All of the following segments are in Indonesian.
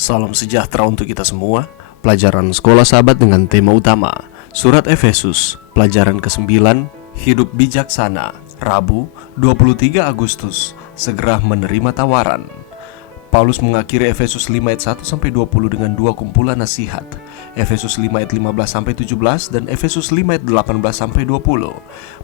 Salam sejahtera untuk kita semua. Pelajaran Sekolah Sahabat dengan tema utama Surat Efesus, pelajaran ke-9, Hidup Bijaksana, Rabu, 23 Agustus, segera menerima tawaran. Paulus mengakhiri Efesus 5 ayat 1-20 dengan dua kumpulan nasihat, Efesus 5 ayat 15-17 dan Efesus 5 ayat 18-20,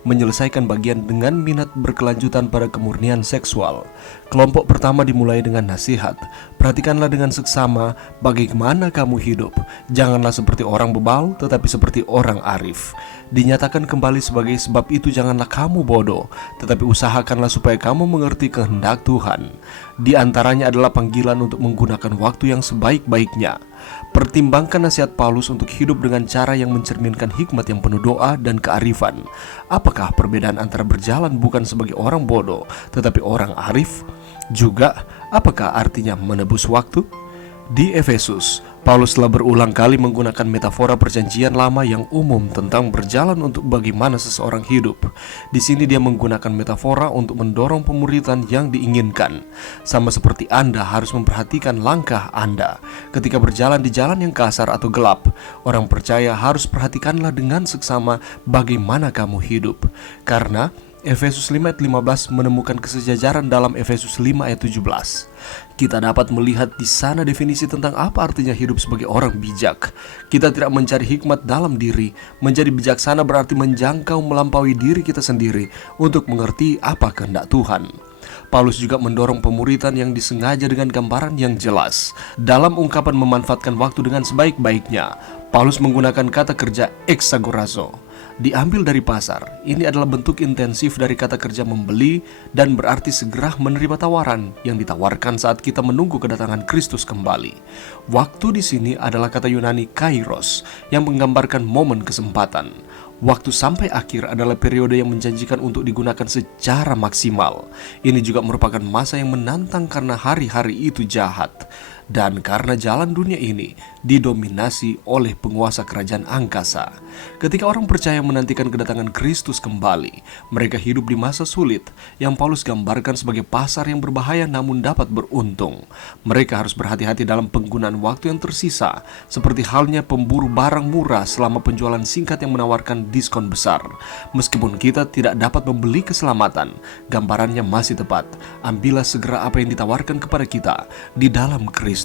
menyelesaikan bagian dengan minat berkelanjutan pada kemurnian seksual. Kelompok pertama dimulai dengan nasihat, perhatikanlah dengan seksama bagaimana kamu hidup, janganlah seperti orang bebal tetapi seperti orang arif. Dinyatakan kembali sebagai sebab itu janganlah kamu bodoh, tetapi usahakanlah supaya kamu mengerti kehendak Tuhan. Di antaranya adalah panggilan untuk menggunakan waktu yang sebaik-baiknya. Pertimbangkan nasihat Paulus untuk hidup dengan cara yang mencerminkan hikmat yang penuh doa dan kearifan. Apakah perbedaan antara berjalan bukan sebagai orang bodoh, tetapi orang arif? Juga, apakah artinya menebus waktu? Di Efesus, Paulus telah berulang kali menggunakan metafora perjanjian lama yang umum tentang berjalan untuk bagaimana seseorang hidup. Di sini dia menggunakan metafora untuk mendorong pemuritan yang diinginkan. Sama seperti Anda harus memperhatikan langkah Anda. Ketika berjalan di jalan yang kasar atau gelap, orang percaya harus perhatikanlah dengan seksama bagaimana kamu hidup. Karena Efesus 5 ayat 15 menemukan kesejajaran dalam Efesus 5 ayat 17. Kita dapat melihat di sana definisi tentang apa artinya hidup sebagai orang bijak. Kita tidak mencari hikmat dalam diri. Menjadi bijaksana berarti menjangkau melampaui diri kita sendiri untuk mengerti apa kehendak Tuhan. Paulus juga mendorong pemuritan yang disengaja dengan gambaran yang jelas. Dalam ungkapan memanfaatkan waktu dengan sebaik-baiknya, Paulus menggunakan kata kerja exagorazo, diambil dari pasar. Ini adalah bentuk intensif dari kata kerja membeli dan berarti segera menerima tawaran yang ditawarkan saat kita menunggu kedatangan Kristus kembali. Waktu di sini adalah kata Yunani kairos yang menggambarkan momen kesempatan. Waktu sampai akhir adalah periode yang menjanjikan untuk digunakan secara maksimal. Ini juga merupakan masa yang menantang karena hari-hari itu jahat. Dan karena jalan dunia ini didominasi oleh penguasa kerajaan angkasa. Ketika orang percaya menantikan kedatangan Kristus kembali, mereka hidup di masa sulit yang Paulus gambarkan sebagai pasar yang berbahaya namun dapat beruntung. Mereka harus berhati-hati dalam penggunaan waktu yang tersisa, seperti halnya pemburu barang murah selama penjualan singkat yang menawarkan diskon besar. Meskipun kita tidak dapat membeli keselamatan, gambarannya masih tepat. Ambillah segera apa yang ditawarkan kepada kita di dalam Kristus.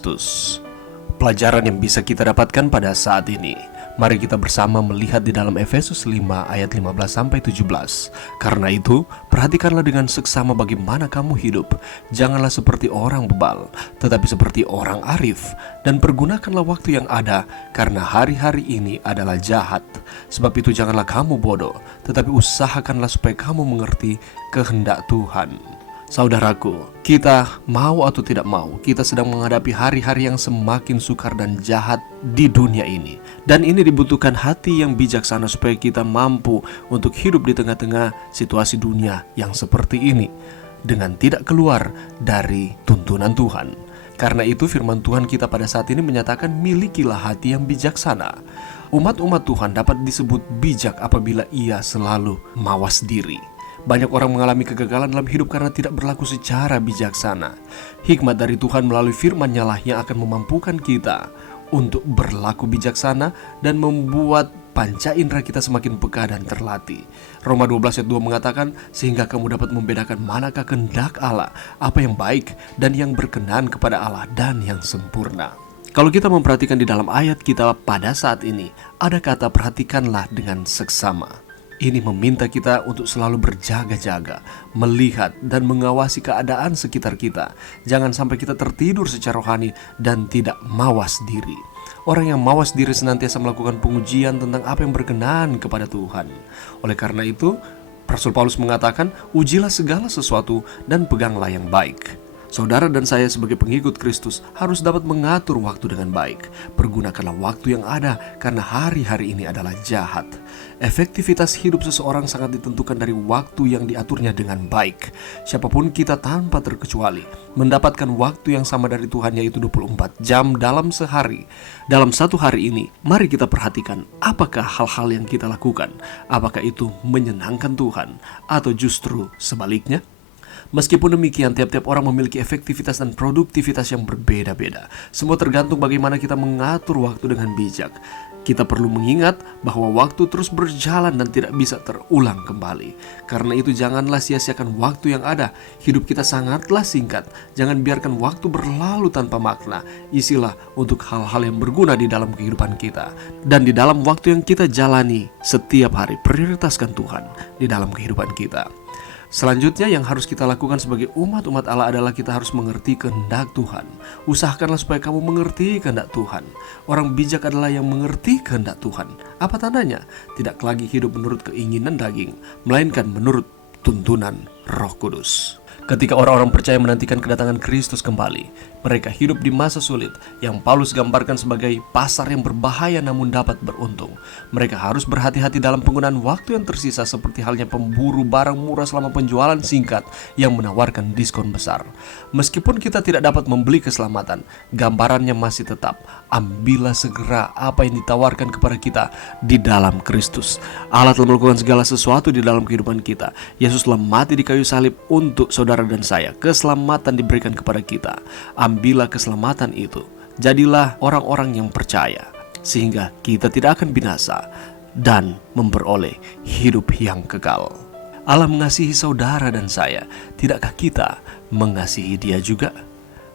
Pelajaran yang bisa kita dapatkan pada saat ini, mari kita bersama melihat di dalam Efesus 5 ayat 15-17. Karena itu, perhatikanlah dengan seksama bagaimana kamu hidup. Janganlah seperti orang bebal, tetapi seperti orang arif. Dan pergunakanlah waktu yang ada, karena hari-hari ini adalah jahat. Sebab itu janganlah kamu bodoh, tetapi usahakanlah supaya kamu mengerti kehendak Tuhan. Saudaraku, kita mau atau tidak mau, kita sedang menghadapi hari-hari yang semakin sukar dan jahat di dunia ini. Dan ini dibutuhkan hati yang bijaksana supaya kita mampu untuk hidup di tengah-tengah situasi dunia yang seperti ini, dengan tidak keluar dari tuntunan Tuhan. Karena itu firman Tuhan kita pada saat ini menyatakan milikilah hati yang bijaksana. Umat-umat Tuhan dapat disebut bijak apabila ia selalu mawas diri. Banyak orang mengalami kegagalan dalam hidup karena tidak berlaku secara bijaksana. Hikmat dari Tuhan melalui firman-Nya lah yang akan memampukan kita untuk berlaku bijaksana dan membuat panca indera kita semakin peka dan terlatih. Roma 12 ayat 2 mengatakan, sehingga kamu dapat membedakan manakah kehendak Allah, apa yang baik dan yang berkenan kepada Allah dan yang sempurna. Kalau kita memperhatikan di dalam ayat kita pada saat ini, ada kata perhatikanlah dengan seksama. Ini meminta kita untuk selalu berjaga-jaga, melihat dan mengawasi keadaan sekitar kita. Jangan sampai kita tertidur secara rohani dan tidak mawas diri. Orang yang mawas diri senantiasa melakukan pengujian tentang apa yang berkenan kepada Tuhan. Oleh karena itu, Rasul Paulus mengatakan, ujilah segala sesuatu dan peganglah yang baik. Saudara dan saya sebagai pengikut Kristus harus dapat mengatur waktu dengan baik. Pergunakanlah waktu yang ada karena hari-hari ini adalah jahat. Efektivitas hidup seseorang sangat ditentukan dari waktu yang diaturnya dengan baik. Siapapun kita tanpa terkecuali mendapatkan waktu yang sama dari Tuhan, yaitu 24 jam dalam sehari. Dalam satu hari ini, mari kita perhatikan apakah hal-hal yang kita lakukan. Apakah itu menyenangkan Tuhan atau justru sebaliknya? Meskipun demikian, tiap-tiap orang memiliki efektivitas dan produktivitas yang berbeda-beda. Semua tergantung bagaimana kita mengatur waktu dengan bijak. Kita perlu mengingat bahwa waktu terus berjalan dan tidak bisa terulang kembali. Karena itu janganlah sia-siakan waktu yang ada. Hidup kita sangatlah singkat. Jangan biarkan waktu berlalu tanpa makna. Isilah untuk hal-hal yang berguna di dalam kehidupan kita. Dan di dalam waktu yang kita jalani setiap hari, prioritaskan Tuhan di dalam kehidupan kita. Selanjutnya yang harus kita lakukan sebagai umat Allah adalah kita harus mengerti kehendak Tuhan. Usahakanlah supaya kamu mengerti kehendak Tuhan. Orang bijak adalah yang mengerti kehendak Tuhan. Apa tandanya? Tidak lagi hidup menurut keinginan daging, melainkan menurut tuntunan Roh Kudus. Ketika orang-orang percaya menantikan kedatangan Kristus kembali, mereka hidup di masa sulit yang Paulus gambarkan sebagai pasar yang berbahaya namun dapat beruntung. Mereka harus berhati-hati dalam penggunaan waktu yang tersisa seperti halnya pemburu barang murah selama penjualan singkat yang menawarkan diskon besar. Meskipun kita tidak dapat membeli keselamatan, gambarannya masih tetap. Ambillah segera apa yang ditawarkan kepada kita di dalam Kristus. Allah telah melakukan segala sesuatu di dalam kehidupan kita. Yesus telah mati di kayu salib untuk saudara dan saya. Keselamatan diberikan kepada kita. Ambillah keselamatan itu. Jadilah orang-orang yang percaya, sehingga kita tidak akan binasa dan memperoleh hidup yang kekal. Allah mengasihi saudara dan saya. Tidakkah kita mengasihi Dia juga?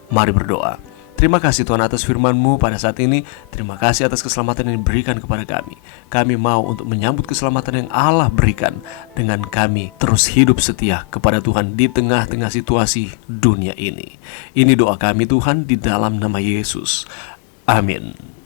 Mari berdoa. Terima kasih Tuhan atas firman-Mu pada saat ini. Terima kasih atas keselamatan yang diberikan kepada kami. Kami mau untuk menyambut keselamatan yang Allah berikan dengan kami terus hidup setia kepada Tuhan di tengah-tengah situasi dunia ini. Ini doa kami Tuhan di dalam nama Yesus. Amin.